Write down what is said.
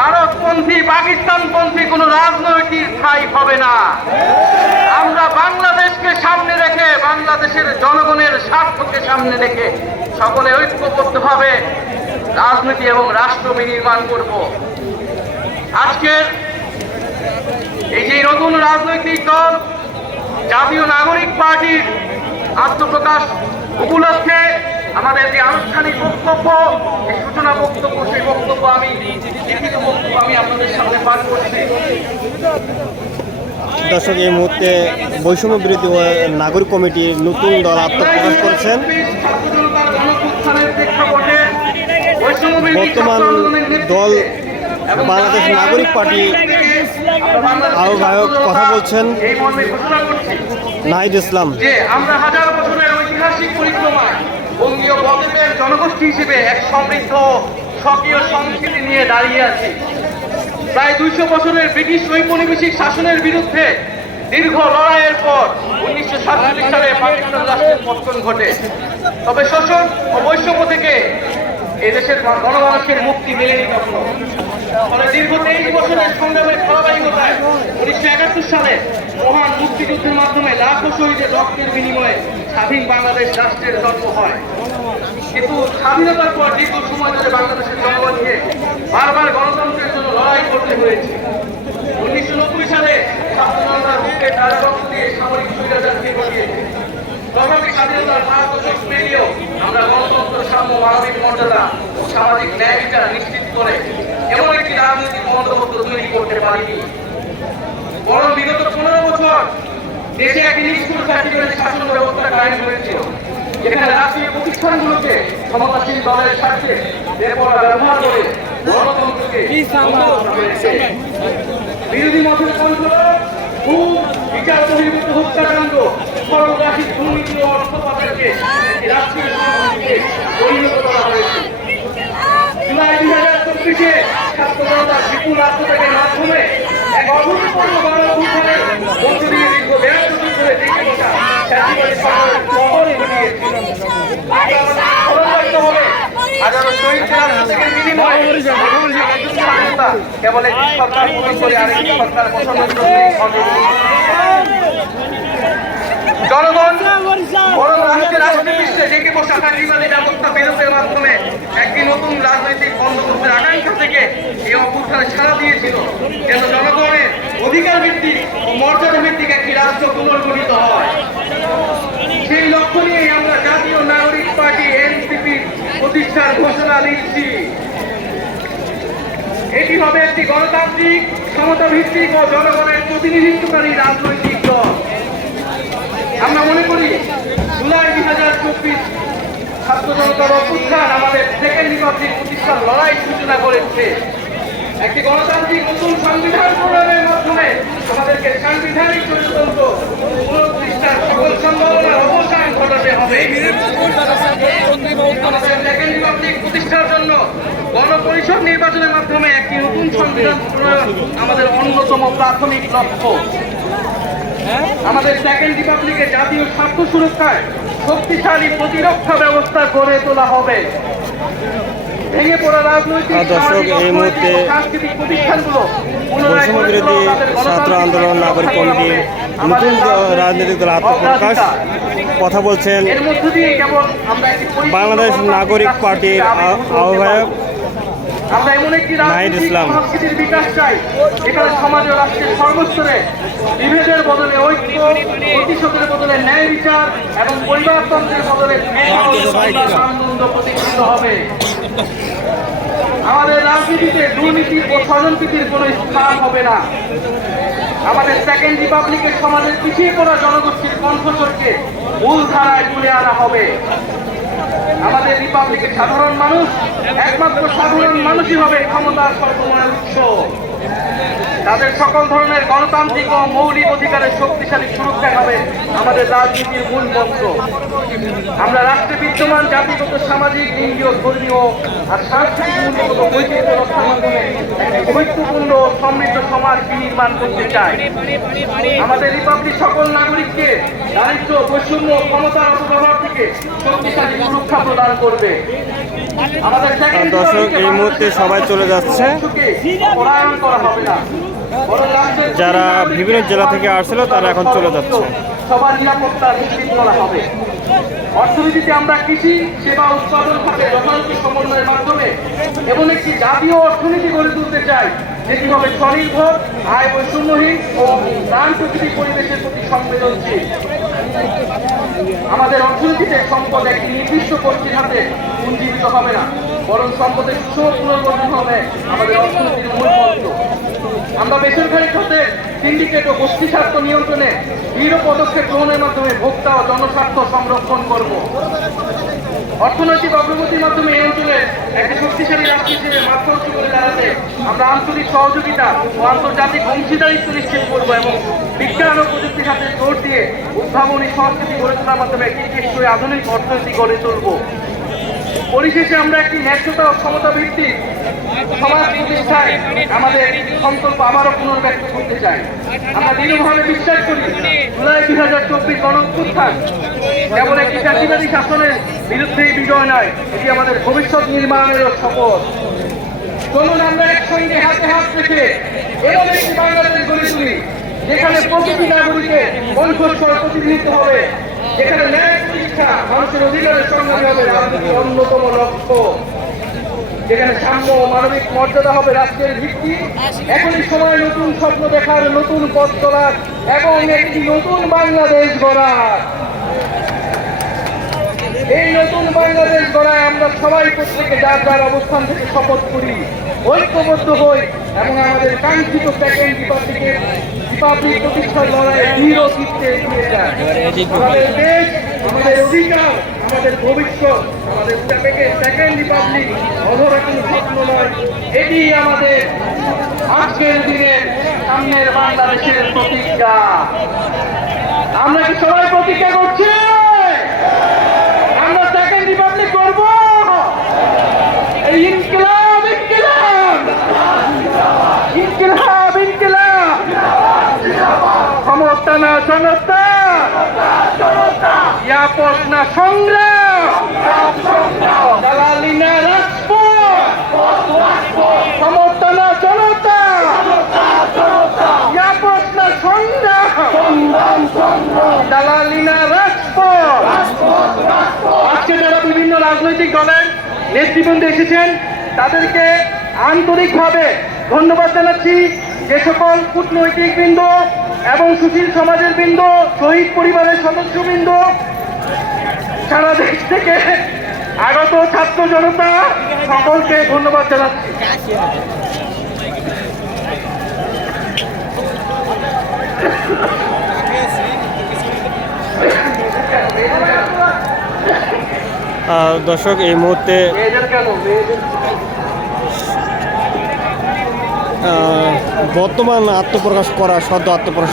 ভারতপন্থী, পাকিস্তানপন্থী কোনো রাজনৈতিক স্থায়ী হবে না। আমরা বাংলাদেশকে সামনে রেখে, বাংলাদেশের জনগণের স্বার্থকে সামনে রেখে সকলে ঐক্যবদ্ধভাবে রাজনীতি এবং রাষ্ট্র বিনির্মাণ করব। আজকের এই যে নতুন রাজনৈতিক দল, জাতীয় নাগরিক পার্টির আত্মপ্রকাশ উপলক্ষে আমাদের যে আনুষ্ঠানিক বক্তব্য, এই সূচনা বক্তব্য, সেই বক্তব্য আমি লিখিত বক্তব্য আমি আপনাদের সামনে পাঠ করছি দর্শক এই মুহূর্তে বৈষম্য বিরোধী নাগরিক কমিটির নতুন দল আত্মপ্রকাশ করেছেন বর্তমান দল বাংলাদেশ নাগরিক পার্টি আহ্বায়ক কথা বলছেন। নাহিদ ইসলাম আমরা হাজার বছরের ঐতিহাসিক পরিক্রমায় বঙ্গীয় বদ্বীপের জনগোষ্ঠী হিসেবে এক সমৃদ্ধ স্বকীয় সংস্কৃতি নিয়ে দাঁড়িয়ে আছি। প্রায় দুইশো বছরের ব্রিটিশ ঔপনিবেশিক শাসনের বিরুদ্ধে দীর্ঘ লড়াইয়ের পর উনিশশো সাতচল্লিশ সালে পাকিস্তান রাষ্ট্রের পতন ঘটে। তবে শোষণ ও বৈষম্য থেকে এদেশের গণমানুষের মুক্তি মেলেনি কখনো। ফলে দীর্ঘ তেইশ বছরের সংগ্রামের ধারাবাহিকতায় উনিশশো একাত্তর সালে মহান মুক্তিযুদ্ধের মাধ্যমে লাখো শহীদের রক্তের বিনিময়ে স্বাধীন বাংলাদেশ রাষ্ট্রের জন্ম হয়। কিন্তু স্বাধীনতার পর দীর্ঘ সময় ধরে বাংলাদেশের জনগণকে বারবার গণতন্ত্রের জন্য লড়াই করতে হয়েছে। উনিশশো নব্বই সালে ছাত্র জনতার বুকে তারা রক্ত দিয়ে সামরিক ঘটিয়েছে তথাপি স্বাধীনতার পেরিয়েও আমরা গণতন্ত্র, সাম্য, মানবিক মর্যাদা ও সামাজিক ন্যায় বিচার নিশ্চিত করে এমন একটি রাজনৈতিক বন্দোবস্ত তৈরি করতে পারিনি। বরং বিগত পনেরো বছর দেশে একটি নিষ্ঠুর চাকরিবাদী শাসন ব্যবস্থা কায়েম হয়েছিল যেখানে রাষ্ট্রীয় প্রতিষ্ঠানগুলোকে ক্ষমতাসীন দলের স্বার্থে বেপরা ব্যবহার করে গণতন্ত্রকে। বিরোধী মতের কণ্ঠ খুব বিচার বহির্ভূত হত্যাকাণ্ড সর্বগ্রাসী দুর্নীতি ও অর্থ পাচারকে রাষ্ট্রীয় পরিণত করা হয়েছে। জুলাই দুই হাজার চব্বিশে ছাত্র জনতার বিপুল আত্মত্যাগের মাধ্যমে হাজারো কেবল একটি সরকার পতন করে আরেকটি সরকার জন্যই জনগণ ডেকে বসা ফ্যাসিবাদী ব্যবস্থা বিরোধের মাধ্যমে একটি নতুন রাজনৈতিক বন্দোবস্তের আকাঙ্ক্ষা থেকে এই অভ্যুত্থানে ছাড়া দিয়েছিল। যেন ভিত্তিক ও মর্যাদা ভিত্তিক একটি রাষ্ট্র পুনর্গঠিত হয়। সেই লক্ষ্য নিয়েই আমরা জাতীয় নাগরিক পার্টি এনসিপি প্রতিষ্ঠার ঘোষণা দিচ্ছি। এটি হবে একটি গণতান্ত্রিক সমতা ভিত্তিক ও জনগণের প্রতিনিধিত্বকারী রাজনৈতিক দল। আমরা মনে করি, জুলাই দুই হাজার চব্বিশ ছাত্র জনতার অভ্যুত্থান আমাদের সেকেন্ড রিপাবলিক প্রতিষ্ঠার লড়াই সূচনা করেছে। একটি গণতান্ত্রিক নতুন সংবিধান প্রণয়নের মাধ্যমে আমাদেরকে সাংবিধানিক গণতন্ত্র পুনঃপ্রতিষ্ঠার সকল সম্ভাবনার অবসান ঘটাতে হবে। আমাদের সেকেন্ড রিপাবলিক প্রতিষ্ঠার জন্য গণপরিষদ নির্বাচনের মাধ্যমে একটি নতুন সংবিধান প্রণয়ন আমাদের অন্যতম প্রাথমিক লক্ষ্য। আমাদের সেকেন্ড রিপাবলিকে জাতীয় স্বার্থ সুরক্ষায় শক্তিশালী প্রতিরক্ষা ব্যবস্থা গড়ে তোলা হবে। দর্শক, এই মুহূর্তে বৈষম্য বিরোধী ছাত্র আন্দোলন নাগরিক কমিটি নতুন রাজনৈতিক দল আত্মপ্রকাশ কথা বলছেন বাংলাদেশ নাগরিক পার্টির আহ্বায়ক। আমরা এমন একটি নাহিদ রাজনৈতিক সংস্কৃতির বিকাশ চাই যেখানে সমাজ ও রাষ্ট্রের সর্বস্তরে বিভেদের বদলে ঐক্য প্রতিশোধের বদলে ন্যায় বিচার এবং পরিবারতন্ত্রের বদলে আনন্দ প্রতিষ্ঠিত হবে। আমাদের রাজনীতিতে দুর্নীতি ও স্বজনপ্রীতির কোনো স্থান হবে না। আমাদের সেকেন্ড রিপাবলিকের সমাজের পিছিয়ে পড়া জনগোষ্ঠীর কণ্ঠস্বরকে মূল ধারায় তুলে আনা হবে। আমাদের রিপাবলিকের সাধারণ মানুষ একমাত্র সাধারণ মানুষই হবে ক্ষমতার সর্বময় উৎস। তাদের সকল ধরনের গণতান্ত্রিক ও মৌলিক অধিকারের শক্তিশালী সুরক্ষা হবে আমাদের রাজনীতির মূল মন্ত্র। আমরা রাষ্ট্রে বিদ্যমান জাতিগত সামাজিক লিঙ্গীয় ধর্মীয় আর সাংস্কৃতিক মূল্যগত বৈচিত্র্য রক্ষার মাধ্যমে ও সমৃদ্ধ সমাজ বিনির্মাণ করতে চাই। আমাদের রিপাবলিক সকল নাগরিককে দারিদ্র বৈষম্য ক্ষমতার অপব্যবহার থেকে শক্তিশালী সুরক্ষা প্রদান করবে। আমাদের দর্শক, এই মুহূর্তে সবাই চলে যাচ্ছে। করা হবে না। যারা বিভিন্ন জেলা থেকে আসছিল, তারা এখন চলে যাচ্ছে। সবার নিরাপত্তা নিশ্চিত করা হবে। অর্থনীতিতে আমরা কৃষি, সেবা উৎপাদন খাতে যথাযথ সমন্বয়ের মাধ্যমে এবং একটি জাতীয় অর্থনীতি গড়ে তুলতে চাই যেটি হবে স্বনির্ভর, আয় বৈষম্যহীন ও প্রাণ প্রকৃতি পরিবেশের প্রতি সংবেদনশীল। আমাদের অর্থনীতিতে সম্পদ একটি নির্দিষ্ট গোষ্ঠীর হাতে পুঞ্জীবিত হবে না। বরং সম্পদের সুষম পুনর্গঠন হবে আমাদের অর্থনীতির মূল মন্ত্র আমরা বেসরকারি খাতে সিন্ডিকেট ও গোষ্ঠী স্বার্থ নিয়ন্ত্রণে দৃঢ় পদক্ষেপ গ্রহণের মাধ্যমে ভোক্তা ও জনস্বার্থ সংরক্ষণ করব। অর্থনৈতিক অগ্রগতির মাধ্যমে এই অঞ্চলে একটি শক্তিশালী রাষ্ট্র হিসেবে মাধ্যমটি করে দাঁড়াতে আমরা আঞ্চলিক সহযোগিতা ও আন্তর্জাতিক অংশীদারিত্ব নিশ্চিত করব এবং বিজ্ঞান ও প্রযুক্তির সাথে জোর দিয়ে উদ্ভাবনী সংস্কৃতি গড়ে তোলার মাধ্যমে একটি আধুনিক অর্থনীতি গড়ে তুলব। পরিশেষে আমরা একটি ন্যায্যতা ও ক্ষমতা ভিত্তিক সমাজ প্রতিষ্ঠায় আমাদের সংকল্প আবারও পুনর্ব্যক্ত করতে চাই। আমরা দৃঢ়ভাবে বিশ্বাস করি, জুলাই দুই হাজার চব্বিশ গণঅভ্যুত্থান কেবল একটি চাকরিবাদী শাসনের বিরুদ্ধেই বিজয় নয়, এটি আমাদের ভবিষ্যৎ নির্মাণেরও শপথ। চলুন আমরা একসঙ্গে হাতে হাত রেখে এমন একটি বাংলাদেশ গড়ে তুলি, যেখানে প্রতিটি নাগরিকের কণ্ঠস্বর প্রতিনিধিত্ব হবে। ন্যায় প্রতিষ্ঠা, মানুষের অধিকারের সংগ্রামী হবে রাজনীতির অন্যতম লক্ষ্য। যেখানে সাম্য মানবিক মর্যাদা হবে রাষ্ট্রের ভিত্তি। এখনই সময় নতুন স্বপ্ন দেখার, নতুন পথ চলার এবং একটি নতুন বাংলাদেশ গড়ার। এই নতুন বাংলাদেশ গড়ায় আমরা সবাই প্রত্যেকে যার যার অবস্থান থেকে শপথ করি, ঐক্যবদ্ধ হই এবং আমাদের কাঙ্ক্ষিত সেকেন্ড রিপাবলিকের রিপাবলিক প্রতিষ্ঠার লড়াই দৃঢ় চিত্তে এগিয়ে যায় আমাদের দেশ, আমাদের অধিকার, আমাদের ভবিষ্যৎ, আমাদের সেকেন্ড রিপাবলিক অধরা কোনো স্বপ্ন নয়। এটি আমাদের আজকের দিনে সামনের বাংলাদেশের প্রতিজ্ঞা। আমরা কি সবাই প্রতিজ্ঞা করছি আমরা সেকেন্ড রিপাবলিক করব এই ইনকিলাব ইনকিলাব ইনকিলাব ইনকিলাব ক্ষমতা না জনতা ইয়াপস না সংগ্রাম। দালালি জনতা। ইয়াপস না সংগ্রাম। দালালি না আজকে যারা বিভিন্ন রাজনৈতিক দলের নেতৃবৃন্দ এসেছেন, তাদেরকে আন্তরিকভাবে ধন্যবাদ জানাচ্ছি। যে সকল কূটনৈতিক বৃন্দ এবং সুশীল সমাজের বৃন্দ, শহীদ পরিবারের সদস্যবৃন্দ সারা দেশ থেকে আগত ছাত্র জনতা সকলকে ধন্যবাদ জানাচ্ছি। দর্শক এই মুহূর্তে বর্তমান আত্মপ্রকাশ করা সদ্য আত্মপ্রকাশ